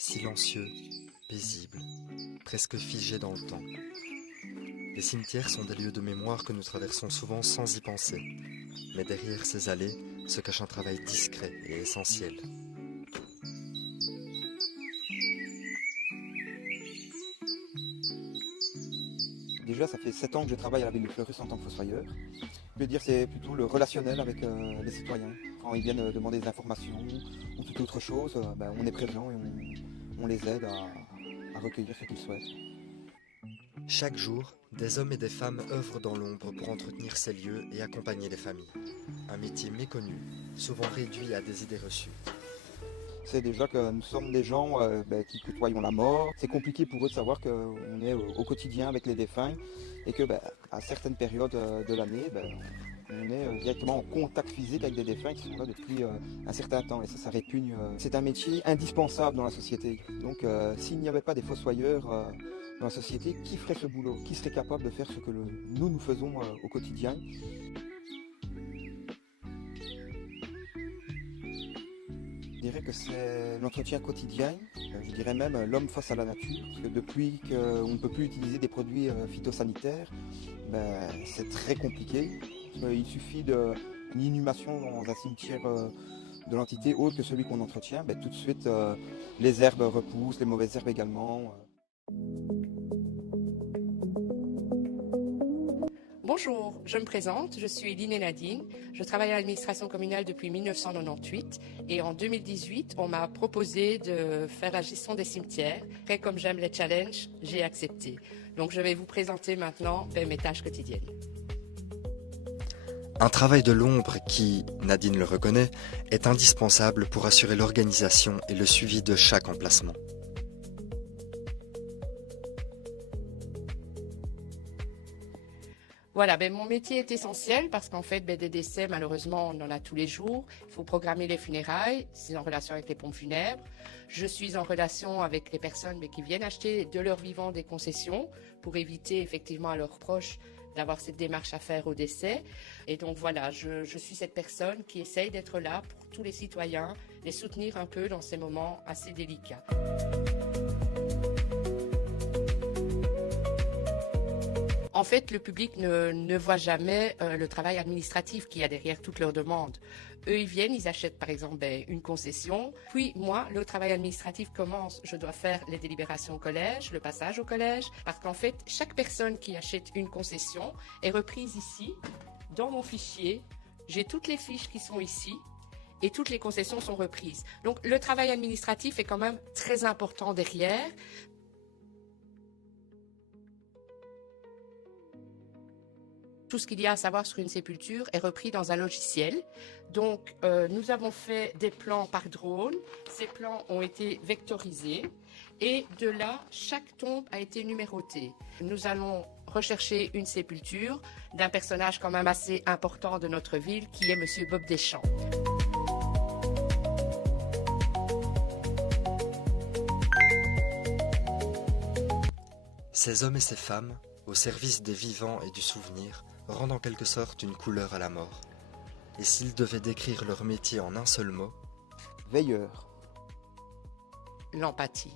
silencieux, paisible, presque figé dans le temps. Les cimetières sont des lieux de mémoire que nous traversons souvent sans y penser, mais derrière ces allées se cache un travail discret et essentiel. Déjà, ça fait 7 ans que je travaille à la ville de Fleurus en tant que fossoyeur. Je veux dire, c'est plutôt le relationnel avec les citoyens. Quand ils viennent demander des informations ou toute autre chose, on est présent et on les aide à recueillir ce qu'ils souhaitent. Chaque jour, des hommes et des femmes œuvrent dans l'ombre pour entretenir ces lieux et accompagner les familles. Un métier méconnu, souvent réduit à des idées reçues. C'est déjà que nous sommes des gens qui côtoyons la mort. C'est compliqué pour eux de savoir qu'on est au quotidien avec les défunts et que à certaines périodes de l'année, on est directement en contact physique avec des défunts qui sont là depuis un certain temps et ça répugne. C'est un métier indispensable dans la société. Donc s'il n'y avait pas des fossoyeurs dans la société, qui ferait ce boulot? Qui serait capable de faire ce que nous faisons au quotidien? Je dirais que c'est l'entretien quotidien, je dirais même l'homme face à la nature, parce que depuis qu'on ne peut plus utiliser des produits phytosanitaires, c'est très compliqué. Il suffit d'une inhumation dans un cimetière de l'entité autre que celui qu'on entretient, tout de suite les herbes repoussent, les mauvaises herbes également. Bonjour, je me présente, je suis Lynn Nadine, je travaille à l'administration communale depuis 1998 et en 2018, on m'a proposé de faire la gestion des cimetières. Après, comme j'aime les challenges, j'ai accepté. Donc je vais vous présenter maintenant mes tâches quotidiennes. Un travail de l'ombre qui, Nadine le reconnaît, est indispensable pour assurer l'organisation et le suivi de chaque emplacement. Voilà, mon métier est essentiel parce qu'en fait, des décès, malheureusement, on en a tous les jours. Il faut programmer les funérailles, c'est en relation avec les pompes funèbres. Je suis en relation avec les personnes qui viennent acheter de leur vivant des concessions pour éviter effectivement à leurs proches d'avoir cette démarche à faire au décès. Et donc voilà, je suis cette personne qui essaye d'être là pour tous les citoyens, les soutenir un peu dans ces moments assez délicats. En fait, le public ne voit jamais le travail administratif qu'il y a derrière toutes leurs demandes. Eux, ils viennent, ils achètent par exemple une concession. Puis moi, le travail administratif commence. Je dois faire les délibérations au collège, le passage au collège. Parce qu'en fait, chaque personne qui achète une concession est reprise ici, dans mon fichier. J'ai toutes les fiches qui sont ici. Et toutes les concessions sont reprises. Donc le travail administratif est quand même très important derrière. Tout ce qu'il y a à savoir sur une sépulture est repris dans un logiciel. Donc, nous avons fait des plans par drone. Ces plans ont été vectorisés. Et de là, chaque tombe a été numérotée. Nous allons rechercher une sépulture d'un personnage quand même assez important de notre ville, qui est Monsieur Bob Deschamps. Ces hommes et ces femmes, au service des vivants et du souvenir, rendent en quelque sorte une couleur à la mort. Et s'ils devaient décrire leur métier en un seul mot? Veilleur. L'empathie.